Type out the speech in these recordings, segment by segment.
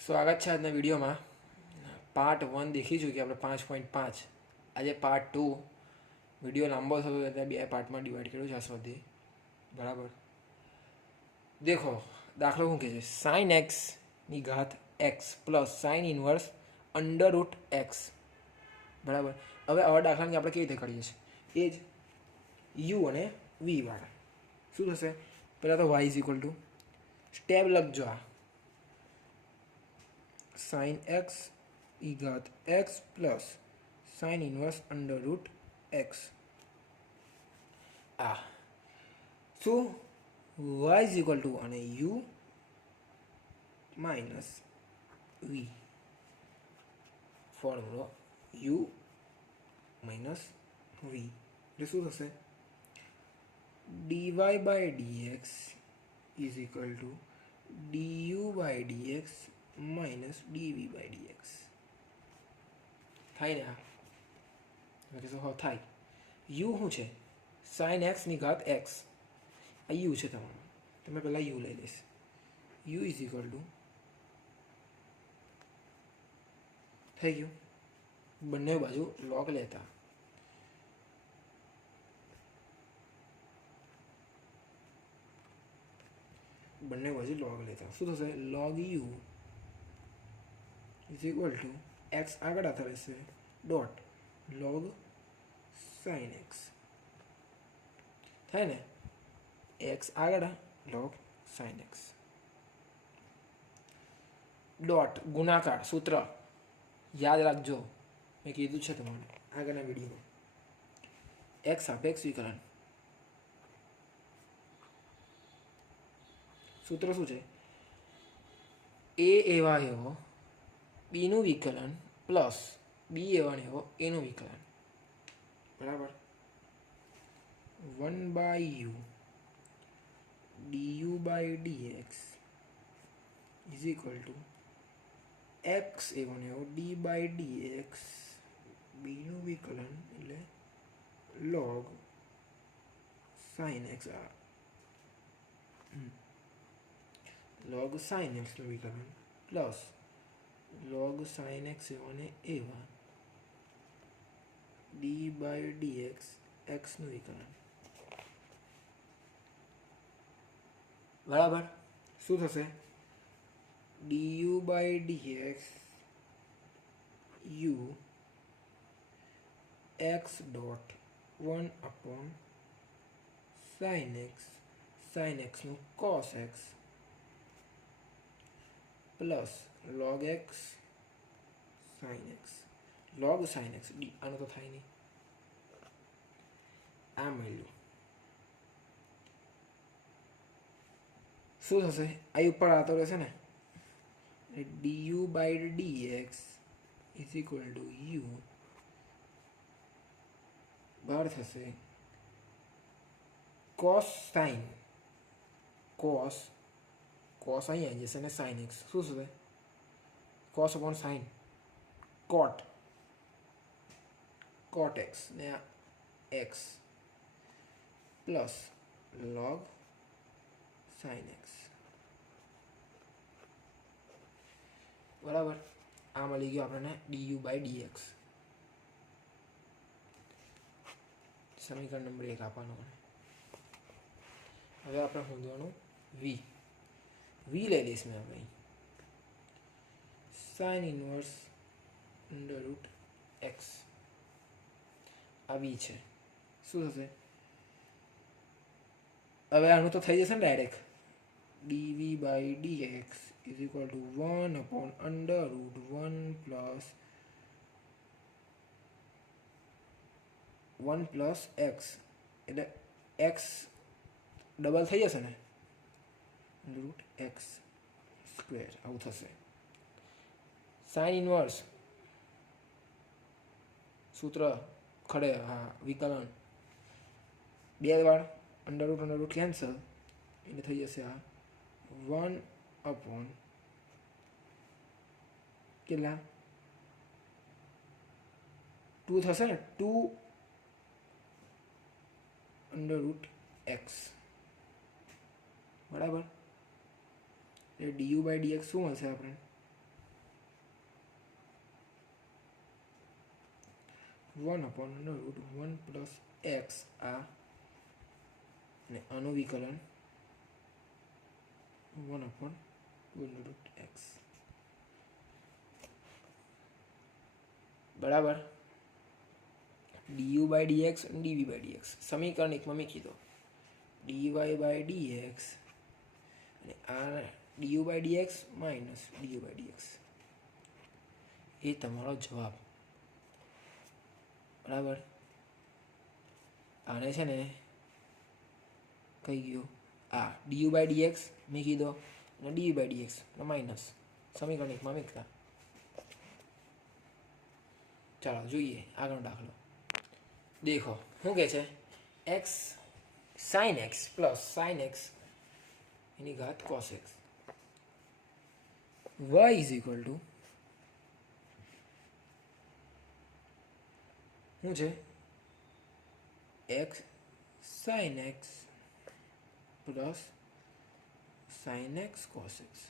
સ્વાગત છે આજના વિડીયોમાં. પાર્ટ 1 દેખી ચૂકી આપણે 5.5. આજે પાર્ટ 2. વિડીયો લાંબો થયો એટલે 2 પાર્ટમાં ડિવાઈડ કર્યો છે આ સુધી. બરાબર. દેખો દાખલો શું કહે છે, સાઇન એક્સની ઘાત x plus sine inverse under root x. બરાબર. હવે આવા દાખલાની આપણે કેવી રીતે કરીએ છીએ એ જ યુ અને વી વાળા. શું થશે, પહેલાં તો y is equal to step લખજો. આ साइन एक्स ई घात x plus sine inverse under root x. आ so y is equal to અને u minus v formula u minus v એટલે શું થશે, dy by dx is equal to du by dx minus dv by dx થાય ને. આ કહેશો હા થાય. યુ શું છે, સાઇન એક્સની ઘાત એક્સ. આ યુ છે તમારું, તમે પહેલાં યુ લઈ લઈશ. યુ ઇઝ ઇક્વલ ટુ થઈ ગયું, બંને બાજુ લોગ લેતા શું થશે, log u is equal to x आगे आता रहશે डॉट log sin x થાય ને, x આગળ log sin x ડોટ ગુણાકાર સૂત્ર યાદ રાખજો, મેં કીધું છે તમારે આગળના વિડીયોમાં. x સાપેક્ષ વિકલન સૂત્ર શું છે, એ એવા એવો બીનું વિકલન પ્લસ બી એવાને એવો એનું વિકલન. બરાબર. 1 by u du by dx is equal to x એવાને એવો ડી બાય ડીએક્સ બીનું વિકલન એટલે log sine x. Log sine એક્સનું વિકલન પ્લસ log sin x અને એવા d by dx x નું વિકલન. બરાબર. શું થશે, du by dx u x dot 1 upon sin x નું cos x plus log x sin x log sin x D આનો તો થાય નહીં. આ મળ્યું. શું થશે, આ ઉપર આવતો રહેશે ને, du by dx is equal to u બહાર થશે cos sin cos અહીં આવી જશે ને sin x. શું થશે, cos upon sin cot x ને x plus log sin x. બરાબર. આ મળી ગયો આપણને du બાય dx. સમીકરણ નંબર 1 આપવાનું. હવે આપણે શોધવાનું v લઈ લઈશ મેં આપણે sine inverse under root x. આ વી છે. શું થશે, હવે આનું તો થઈ જશે ને direct, dv by dx is equal to 1 upon under root 1 plus x, એટલે એક્સ ડબલ થઈ જશે ને, રૂટ એક્સ સ્ક્વેર આવું થશે. સાઇન ઇનવર્સ સૂત્ર ખડે, હા વિકલન 2 વાર અંડર રૂટ કેન્સલ એટલે થઈ જશે આ 1 અપોન કેટલા 2 થશે ને, 2 અંડર રૂટ એક્સ. બરાબર. એટલે du બાય dx શું મળશે આપણે, 1/√1 પ્લસ એક્સ આ અને આનું વિકલન 1/√x બરાબર. du બાય dx અને dv બાય dx સમીકરણ એકમાં મૂકી દો. dy બાય dx અને આ du by dx minus du by dx એ તમારો જવાબ. બરાબર. આને છે ને કઈ ગયું આ du બાય dx મૂકી દો અને dv બાય dx માઇનસ સમીકરણ એકમાં મૂકતા. ચાલો જોઈએ આગળનો દાખલો. દેખો શું કહે છે, x sine x plus sine x એની ઘાત cos x y is equal to શું છે, x sine x plus sine x cos x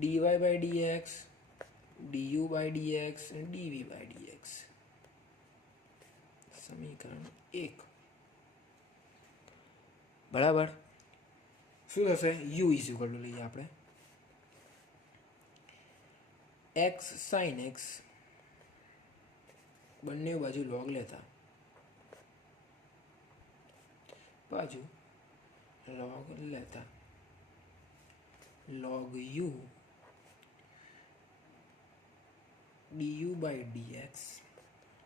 dy by dx du by dx અને dv બાય dx સમીકરણ 1. બરાબર. શું થશે, u ઇઝ ઇક્વલ ટુ લઈએ આપણે એક્સ સાઇન એક્સ બંને બાજુ લોગ લેતા બાજુ લોગ લેતા log u du by dx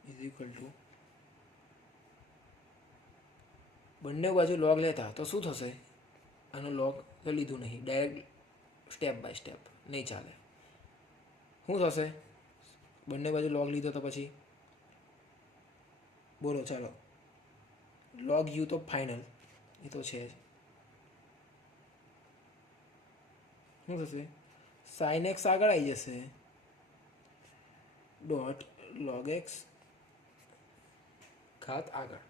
is equal to બંને બાજુ log લેતા તો શું થશે, આનો log તો લીધું નહીં, ડાયરેક્ટ સ્ટેપ બાય સ્ટેપ નહીં ચાલે. શું થશે, બંને બાજુ log લીધો તો પછી બોલો ચાલો, log u તો ફાઇનલ એ તો છે જ. શું થશે, સાઇન એક્સ આગળ આવી જશે ડોટ log x ઘાત આગળ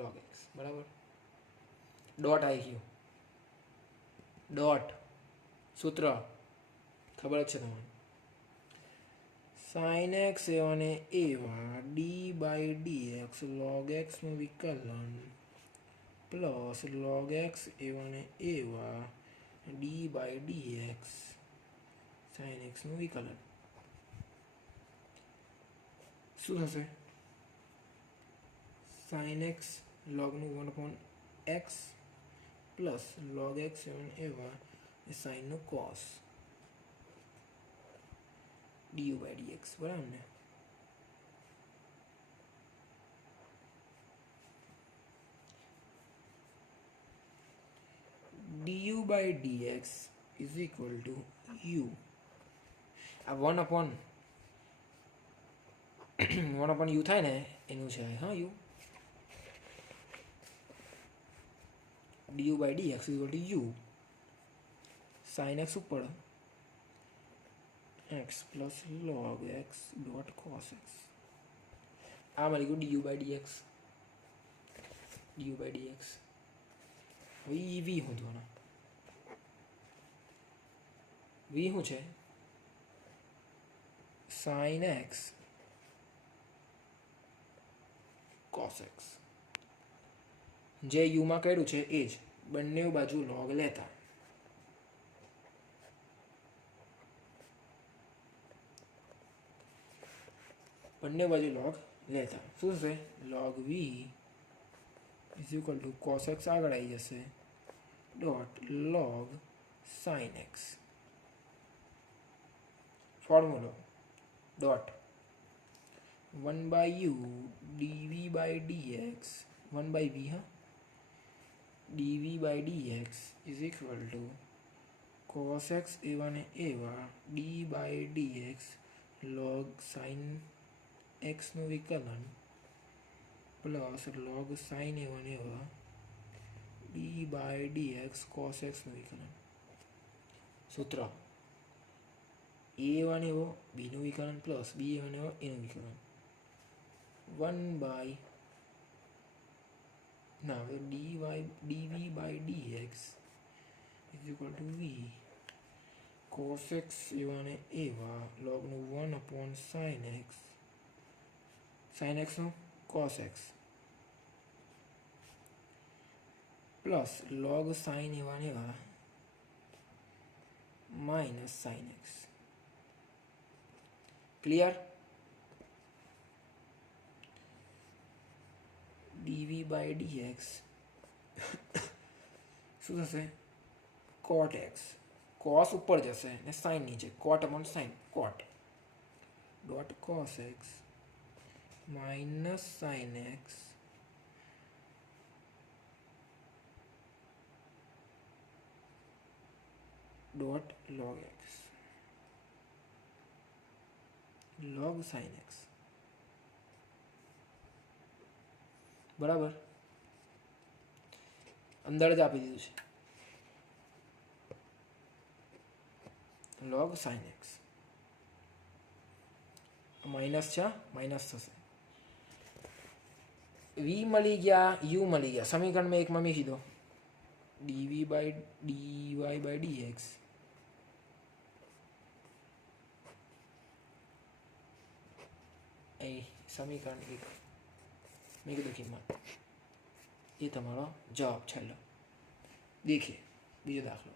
log x. બરાબર. ડોટ આવી ગયું, ડોટ સૂત્ર ખબર જ છે તમને. સાઇન એક્સ અને એવા d by dx log x નું વિકલન પ્લસ log x અને એવા d by dx sine x નું વિકલન શું થશે, સાઇન એક્સ લોગનું 1/x પ્લસ log x એવા સાઇનનું કોસ du બાય dx. બરાબર ને. du by dx is equal to u. આ 1/u થાય ને એનું છે હા u. du by dx is equal to u sin x ઉપર x plus log x dot cos x. આ મળી ગયું du by dx. du by dx v શોધવાના. v શું છે, sin x cos x. જે u માં કર્યું છે એ જ, બંને બાજુ log લેતા શું થશે, log v is equal to cos x આગળ આવી જશે ડોટ log sin x. ફોર્મ્યુલો dot 1/u dv by dx 1/v હા dv by dx is equal to cos x એવા ને એવા d by dx log sin x નું વિકલન પ્લસ log sin એવા ને એવા d by dx cos x નું વિકલન. સૂત્ર a એવા ને એવો b નું વિકલન પ્લસ b એવા ને એવો a નું વિકલન 1/dv by dx is equal to v cos x એવા ને એવા logનું 1/sin x sin x નું cos x plus log sin એવા ને એવા minus sin x. Clear? dv by dx શું થશે? cot x. cos ઉપર જશે ને sin નીચે, cot upon sin, cot dot cos x minus sin x dot log x log sin x. બરાબર, અંદર જ આપી દીધું છે log sin x. માઇનસ છે, માઇનસ થશે. v મળી ગયા, u મળી ગયા, સમીકરણમાં એકમાં મૂકી દો. dv by dy by dx એ સમીકરણ એક મેં કીધું કિંમત, એ તમારો જવાબ છેલ્લો. દેખીએ બીજો દાખલો.